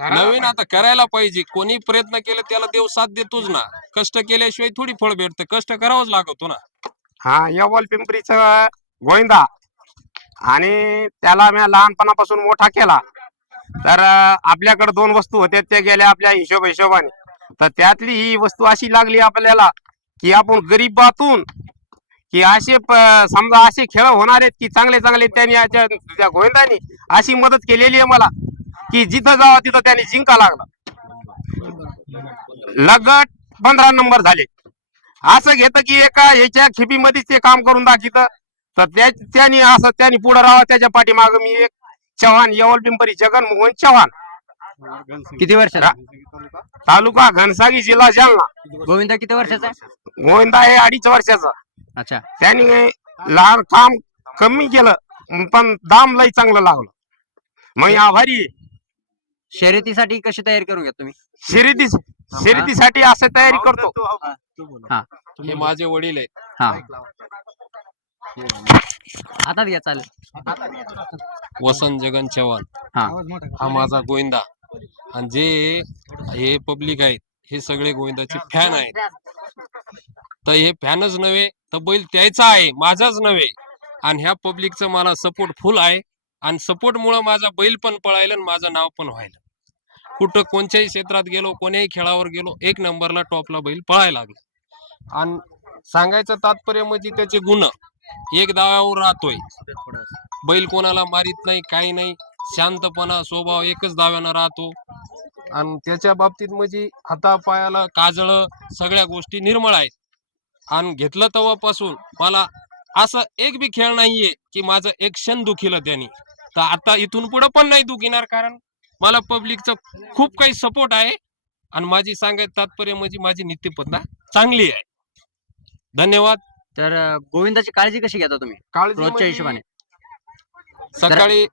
नवीन आता करायला पाहिजे. कोणी प्रयत्न केले त्याला देव साथ देतोच ना. कष्ट केल्याशिवाय थोडी फळ भेटतं. कष्ट करावंच लागतो ना. हा यवल पिंपरीच गोविंदा. आणि त्याला मी लहानपणापासून मोठा केला. तर आपल्याकडे दोन वस्तू होत्या. त्या गेल्या आपल्या हिशोब हिशोबाने. तर त्यातली ही वस्तू अशी लागली आपल्याला की आपण गरीबातून की असे समजा असे खेळ होणार आहेत की चांगले चांगले त्यांनी त्या गोविंदानी अशी मदत केलेली आहे मला. की जिथं जावं तिथं त्यांनी जिंका लागला. लगट पंधरा नंबर झाले. असं घेतं की एका ह्याच्या खिपीमध्येच ते काम करून दाखित. तर त्या त्यांनी असं त्यांनी पुढे राहावं त्याच्या पाठीमाग मी एक चव्हाण यवल पिंपरी जगन मोहन चव्हाण. किती वर्षाचा? तालुका घनसागी जिल्हा जालना. गोविंदा किती वर्षाचा? गोविंदा हे अडीच वर्षाचा. अच्छा. त्यांनी लहान काम कमी केलं पण दाम लई चांगलं लागलं मग आभारी. शर्यतीसाठी कशी तयारी करून घ्या तुम्ही? शर्यती शर्यतीसाठी असं तयारी करतो. हे. माझे वडील आहेत. हा. आता घ्या चालेल. वसंत जगन चव्हाण. हा. हा माझा गोविंदा. आणि जे हे पब्लिक आहेत हे सगळे गोविंदाचे फॅन आहेत. तर हे फॅनच नव्हे तर बैल त्याचा आहे माझाच नव्हे. आणि ह्या पब्लिकचं मला सपोर्ट फुल आहे. आणि सपोर्ट मुळे माझा बैल पण पळायला आणि माझं नाव पण व्हायला. कुठं कोणत्याही क्षेत्रात गेलो कोण्याही खेळावर गेलो एक नंबरला टॉपला बैल पळायला लागला. आणि सांगायचं तात्पर्य म्हणजे त्याचे गुण. एक दाव्यावर राहतोय. बैल कोणाला मारित नाही काही नाही. शांतपणा स्वभाव एकच दाव्यानं राहतो. आणि त्याच्या बाबतीत म्हणजे हातापायाला काजळ सगळ्या गोष्टी निर्मळ आहेत. आणि घेतलं तेव्हापासून मला असं एक बी खेळ नाहीये की माझं एक क्षण दुखील त्याने. तर आता इथून पुढे पण नाही दुखिणार कारण मला पब्लिकचा खूप काही सपोर्ट आहे. आणि माझी सांगायचं तात्पर्य म्हणजे माझी नीतिपद्धत चांगली आहे. धन्यवाद. तर गोविंदाची काळजी कशी घेता तुम्ही? काळजी रोजच्या म्हणजे हिशोबाने. सकाळी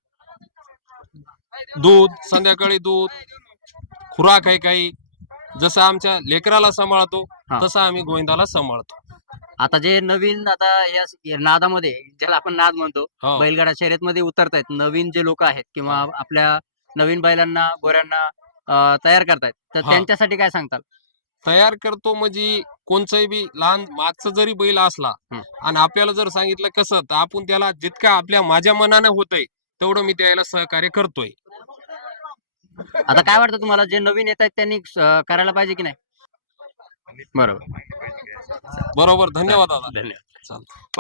दूध संध्याकाळी दूध खुराक आहे काही. जसं आमच्या लेकराला सांभाळतो हा. तसं आम्ही गोविंदाला सांभाळतो. आता जे नवीन आता या नादामध्ये ज्याला आपण नाद म्हणतो हो. बैलगाडा शर्यत उतरतायत नवीन जे लोक आहेत किंवा आपल्या नवीन बैलांना गोऱ्यांना तयार करतायत. तर हा. त्यांच्यासाठी काय सांगताल? तयार करतो म्हणजे कोणचंही बी लहान मागचा जरी बैल असला हं. आणि आपल्याला जर सांगितलं कसं तर आपण त्याला जितका आपल्या माझ्या मनानं होतंय तेवढं मी त्याला सहकार्य करतोय. आता काय वाटतं तुम्हाला जे नवीन येत आहेत त्यांनी अं, करायला पाहिजे की नाही? बरोबर. बरोबर. धन्यवाद दादा. धन्यवाद. चालतं